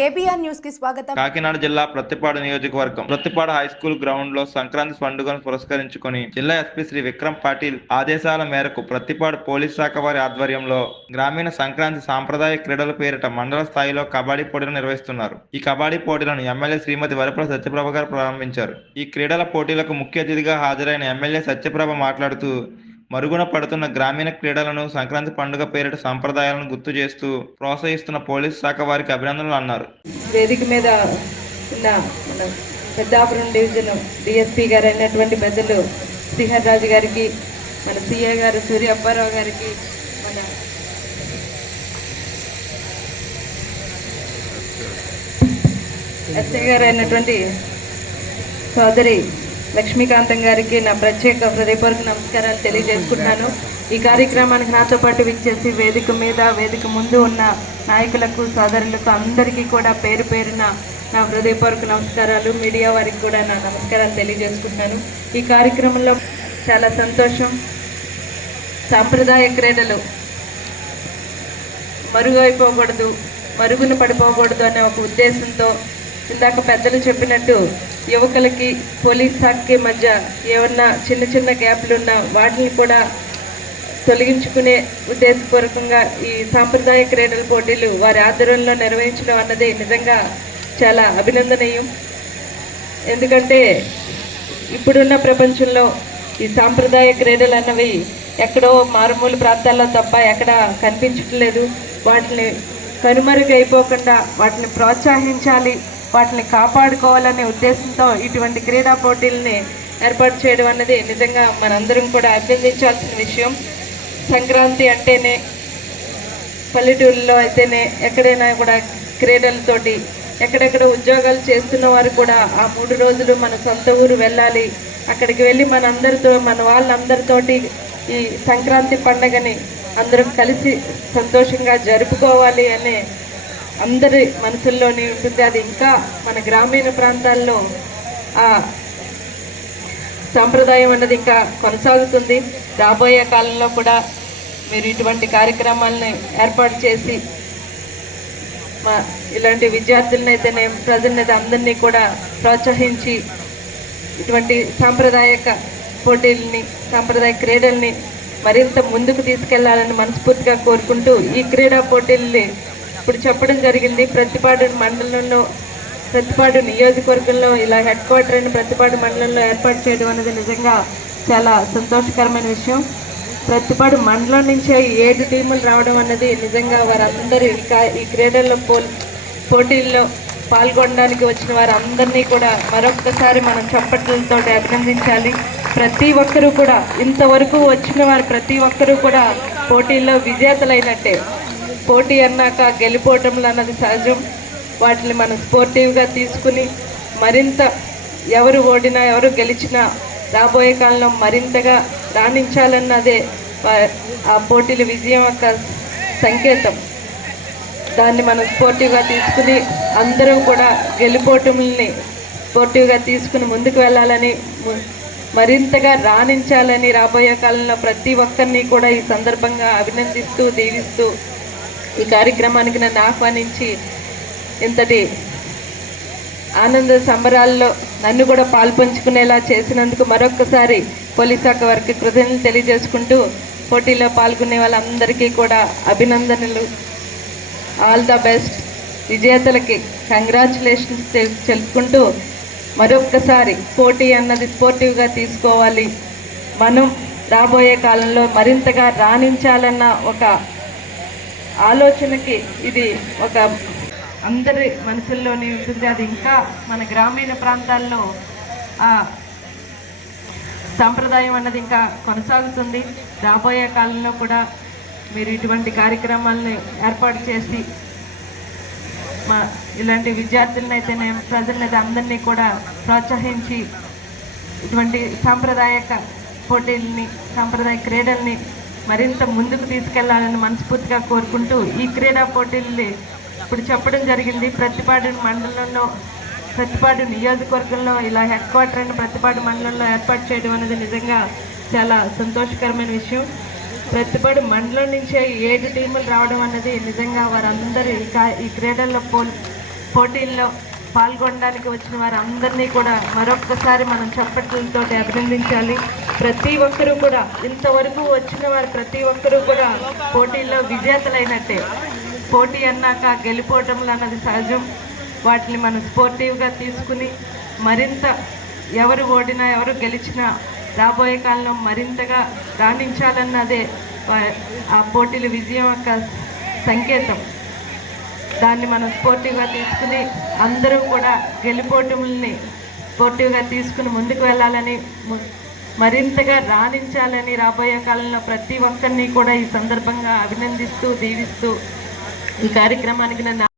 KBR న్యూస్కి స్వాగతం. కాకినాడ జిల్లా ప్రత్తిపాడు నియోజకవర్గం. ప్రత్తిపాడు హై స్కూల్ గ్రౌండ్లో సంక్రాంతి పండుగను పురస్కరించుకొని జిల్లా ఎస్పీ శ్రీ విక్రమ్ పాటిల్ ఆదేశాల మేరకు ప్రత్తిపాడు పోలీస్ శాఖ వారి ఆధ్వర్యంలో గ్రామీణ సంక్రాంతి సాంప్రదాయ క్రీడల పేరిట మండల స్థాయిలో కబడ్డీ పోటీలు నిర్వహిస్తున్నారు. ఈ కబడ్డీ పోటీలను ఎమ్మెల్యే శ్రీమతి వరపుల సత్యప్రభ గారు ప్రారంభించారు. ఈ క్రీడల పోటీలకు ముఖ్య అతిథిగా హాజరైన ఎమ్మెల్యే సత్యప్రభ మాట్లాడుతూ మరుగున పడుతున్న గ్రామీణ క్రీడలను సంక్రాంతి పండుగ పేరిట సంప్రదాయాలను గుర్తు చేస్తూ ప్రోత్సహిస్తున్న పోలీస్ శాఖ వారికి అభినందనలు అన్నారు. వేదిక మీద ఉన్న మన పెద్దాపురం డివిజన్ డిఎస్పీ గారు అయినటువంటి పెద్దలు శ్రీహర్ రాజు గారికి మన సిఏ గారు సూర్య అబ్బారావు గారికి మన ఎస్ఐ గారు అయినటువంటి సోదరి లక్ష్మీకాంతం గారికి నా ప్రత్యేక హృదయపూర్వక నమస్కారాలు తెలియజేసుకుంటున్నాను. ఈ కార్యక్రమానికి నాతో పాటు విచ్చేసి వేదిక మీద వేదిక ముందు ఉన్న నాయకులకు సోదరులకు అందరికీ కూడా పేరు పేరున నా హృదయపూర్వక నమస్కారాలు. మీడియా వారికి కూడా నా నమస్కారాలు తెలియజేసుకుంటున్నాను. ఈ కార్యక్రమంలో చాలా సంతోషం. సాంప్రదాయ క్రీడలు మరుగైపోకూడదు మరుగున పడిపోకూడదు అనే ఒక ఉద్దేశంతో ఇందాక పెద్దలు చెప్పినట్టు యువకులకి పోలీస్ శాఖకి మధ్య ఏమన్నా చిన్న చిన్న గ్యాప్లు ఉన్నా వాటిని కూడా తొలగించుకునే ఉద్దేశపూర్వకంగా ఈ సాంప్రదాయ క్రీడల పోటీలు వారి ఆధ్వర్యంలో నిర్వహించడం అన్నది నిజంగా చాలా అభినందనీయం. ఎందుకంటే ఇప్పుడున్న ప్రపంచంలో ఈ సాంప్రదాయ క్రీడలు అన్నవి ఎక్కడో మారుమూల ప్రాంతాల్లో తప్ప ఎక్కడ కనిపించట్లేదు. వాటిని కనుమరుగైపోకుండా వాటిని ప్రోత్సహించాలి వాటిని కాపాడుకోవాలనే ఉద్దేశంతో ఇటువంటి క్రీడా పోటీల్ని ఏర్పాటు చేయడం అన్నది నిజంగా మనందరం కూడా అభినందించాల్సిన విషయం. సంక్రాంతి అంటేనే పల్లెటూరులో అయితేనే ఎక్కడైనా కూడా క్రీడలతోటి ఎక్కడెక్కడ ఉద్యోగాలు చేస్తున్న వారు కూడా ఆ మూడు రోజులు మన సొంత ఊరు వెళ్ళాలి. అక్కడికి వెళ్ళి మన అందరితో మన వాళ్ళందరితోటి ఈ సంక్రాంతి పండగని అందరం కలిసి సంతోషంగా జరుపుకోవాలి అనే అందరి మనసుల్లోనే ఉంటుంది. అది ఇంకా మన గ్రామీణ ప్రాంతాల్లో ఆ సాంప్రదాయం అన్నది ఇంకా కొనసాగుతుంది. రాబోయే కాలంలో కూడా మీరు ఇటువంటి కార్యక్రమాలని ఏర్పాటు చేసి మా ఇలాంటి విద్యార్థులనైతేనే ప్రజలనైతే అందరినీ కూడా ప్రోత్సహించి ఇటువంటి సాంప్రదాయక పోటీల్ని సాంప్రదాయ క్రీడల్ని మరింత ముందుకు తీసుకెళ్ళాలని మనస్ఫూర్తిగా కోరుకుంటూ ఈ క్రీడా పోటీల్ని ఇప్పుడు చెప్పడం జరిగింది. ప్రతిపాడు మండలంలో ప్రతిపాడు నియోజకవర్గంలో ఇలా హెడ్ క్వార్టర్ అయిన ప్రతిపాడు మండలంలో ఏర్పాటు చేయడం అనేది నిజంగా చాలా సంతోషకరమైన విషయం. ప్రతిపాడు మండలం నుంచే ఏడు టీములు రావడం అన్నది నిజంగా వారందరూ ఈ ఈ క్రీడల్లో పో పోటీల్లో పాల్గొనడానికి వచ్చిన వారందరినీ కూడా మరొక్కసారి మనం చప్పట్లతో అభినందించాలి. ప్రతి ఒక్కరూ కూడా ఇంతవరకు వచ్చిన వారు ప్రతి ఒక్కరూ కూడా పోటీల్లో విజేతలైనట్టే. పోటీ అన్నాక గెలిపోవటంలో అన్నది సహజం. వాటిని మనం స్పోర్టివ్గా తీసుకుని మరింత ఎవరు ఓడినా ఎవరు గెలిచినా రాబోయే కాలంలో మరింతగా రాణించాలన్నదే ఆ పోటీల విజయం యొక్క సంకేతం. దాన్ని మనం స్పోర్టివ్గా తీసుకుని అందరం కూడా గెలిపోవటంని స్పోర్టివ్గా తీసుకుని ముందుకు వెళ్ళాలని మరింతగా రాణించాలని రాబోయే కాలంలో ప్రతి ఒక్కరిని కూడా ఈ సందర్భంగా అభినందిస్తూ దీవిస్తూ ఈ కార్యక్రమానికి నన్ను ఆహ్వానించి ఇంతటి ఆనంద సంబరాల్లో నన్ను కూడా పాల్పంచుకునేలా చేసినందుకు మరొక్కసారి పోలీస్ శాఖ వారికి కృతజ్ఞతలు తెలియజేసుకుంటూ పోటీలో పాల్గొనే వాళ్ళందరికీ కూడా అభినందనలు. ఆల్ ద బెస్ట్ విజేతలకి కంగ్రాచులేషన్స్ తెలుపుకుంటూ మరొక్కసారి పోటీ అన్నది స్పోర్టివ్గా తీసుకోవాలి. మనం రాబోయే కాలంలో మరింతగా రాణించాలన్న ఒక ఆలోచనకి ఇది ఒక అందరి మనసుల్లోనే ఉంటుంది. అది ఇంకా మన గ్రామీణ ప్రాంతాల్లో ఆ సాంప్రదాయం అన్నది ఇంకా కొనసాగుతుంది. రాబోయే కాలంలో కూడా మీరు ఇటువంటి కార్యక్రమాలను ఏర్పాటు చేసి మా ఇలాంటి విద్యార్థులనైతేనే ప్రజలనైతే అందరినీ కూడా ప్రోత్సహించి ఇటువంటి సాంప్రదాయక పోటీల్ని సాంప్రదాయ క్రీడల్ని మరింత ముందుకు తీసుకెళ్ళాలని మనస్ఫూర్తిగా కోరుకుంటూ ఈ క్రీడా పోటీల్ని ఇప్పుడు చెప్పడం జరిగింది. ప్రతిపాడు మండలంలో ప్రతిపాడు నియోజకవర్గంలో ఇలా హెడ్ క్వార్టర్ అని ప్రతిపాడు మండలంలో ఏర్పాటు చేయడం అనేది నిజంగా చాలా సంతోషకరమైన విషయం. ప్రతిపాడు మండలం నుంచే ఏడు టీములు రావడం అనేది నిజంగా వారందరూ ఈ ఈ క్రీడల్లో పో పోటీల్లో పాల్గొనడానికి వచ్చిన వారందరినీ కూడా మరొక్కసారి మనం చప్పట్లతో అభినందించాలి. ప్రతి ఒక్కరూ కూడా ఇంతవరకు వచ్చిన వారు ప్రతి ఒక్కరూ కూడా పోటీల్లో విజేతలైనట్టే. పోటీ అన్నాక గెలిపోవటంలో అన్నది సహజం. వాటిని మనం స్పోర్టివ్గా తీసుకుని మరింత ఎవరు ఓడినా ఎవరు గెలిచినా రాబోయే కాలంలో మరింతగా రాణించాలన్నదే ఆ పోటీల విజయం యొక్క సంకేతం. దాన్ని మనం స్పోర్టివ్గా తీసుకుని అందరూ కూడా గెలిపోవటంని స్పోర్టివ్గా తీసుకుని ముందుకు వెళ్ళాలని మరింతగా రాణించాలని రాబోయే కాలంలో ప్రతి ఒక్కరిని కూడా ఈ సందర్భంగా అభినందిస్తూ దీవిస్తూ ఈ కార్యక్రమానికి నన్ను